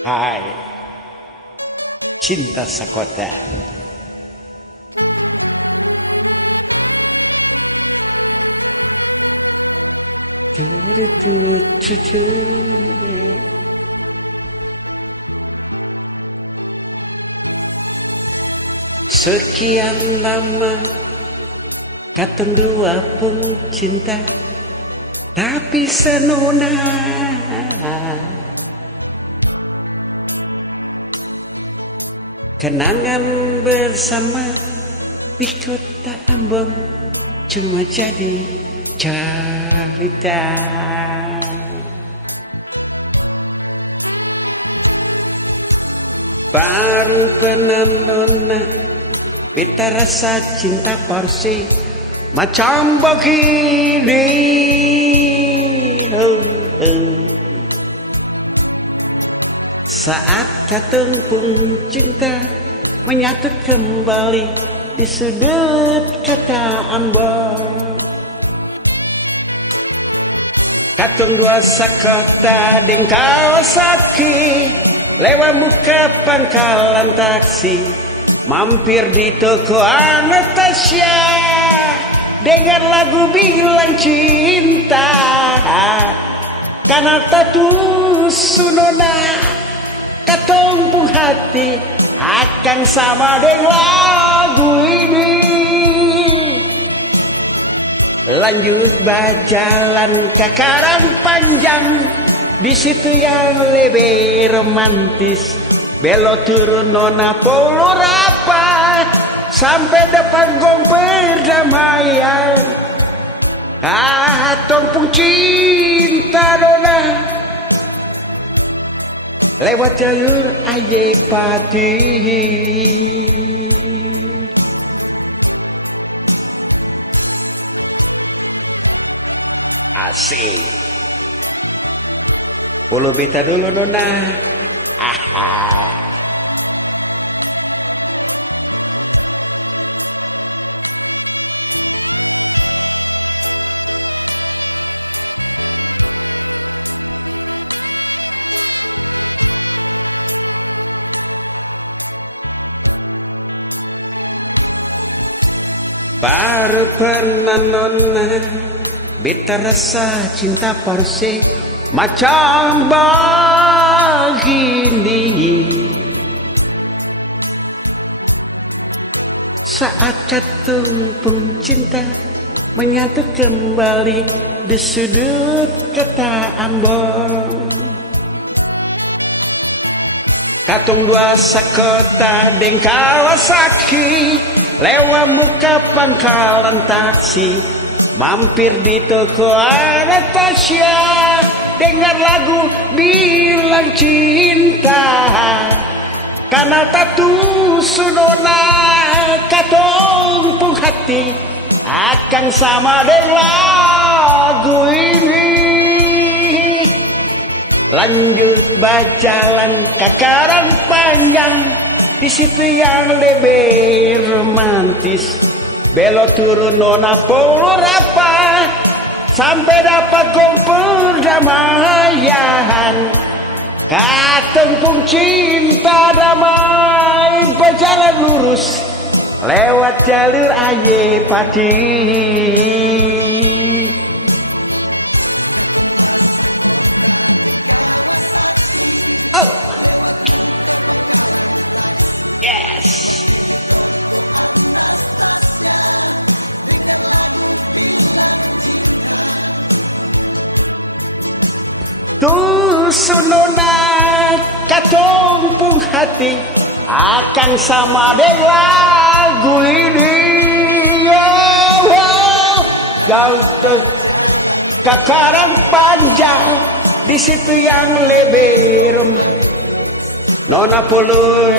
Hai, cinta sakota. Sekian lama katong dua pencinta, tapi senona kenangan bersama di kota Ambon cuma jadi cerita. Baru pernah nona beta rasa cinta porsi macam begini. Saat katong pun cinta menyatu kembali di sudut kota Ambon. Katong dua sakota deng Kawasaki, lewat muka pangkalan taksi, mampir di toko Anastasia, dengar lagu bilang cinta, karena tatu sunona, katong pun hati akan sama dengan lagu ini. Lanjut berjalan ke Karang Panjang, di situ yang lebih romantis. Belok turun nona Polo Rapat, sampai depan gong perdamaian. Tong pun cinta nona lewat jalur Aye Pati. Asik. Polo beta dulu nona. Aha. Baru pernah nona beta rasa cinta porsi macam begini. Saat katong pun cinta menyatu kembali di sudut kota Ambon. Katong dua sakota deng Kawasaki, lewat muka pangkalan taksi, mampir di toko Anastasia, dengar lagu bilang cinta, karena tatu sunona, katong pun hati akan sama dengan lagu ini. Lanjut berjalan ke Karang Panjang, di situ yang lebih romantis. Belok turun nona Polo Rapat, sampai dapat gong perdamaian. Katong pun cinta damai, berjalan lurus lewat jalur Aye Pati. Oh, yes. Tuh sunona, katong pun hati akan sama dengan lagu ini. Jauh ke Karang Panjang, di situ yang lebih romantis. Nona Polo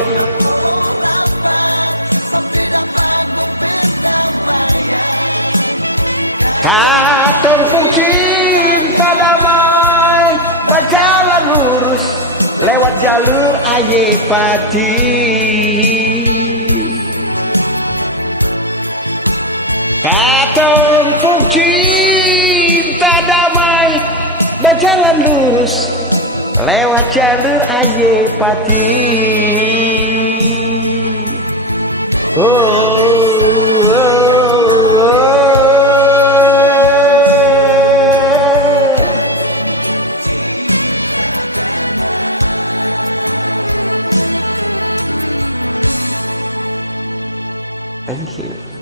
katong pun cinta damai, berjalan lurus lewat jalur Aye Pati. Katong pun cinta damai, berjalan lurus lewat jalur aye pati. Oh, oh, oh. Thank you.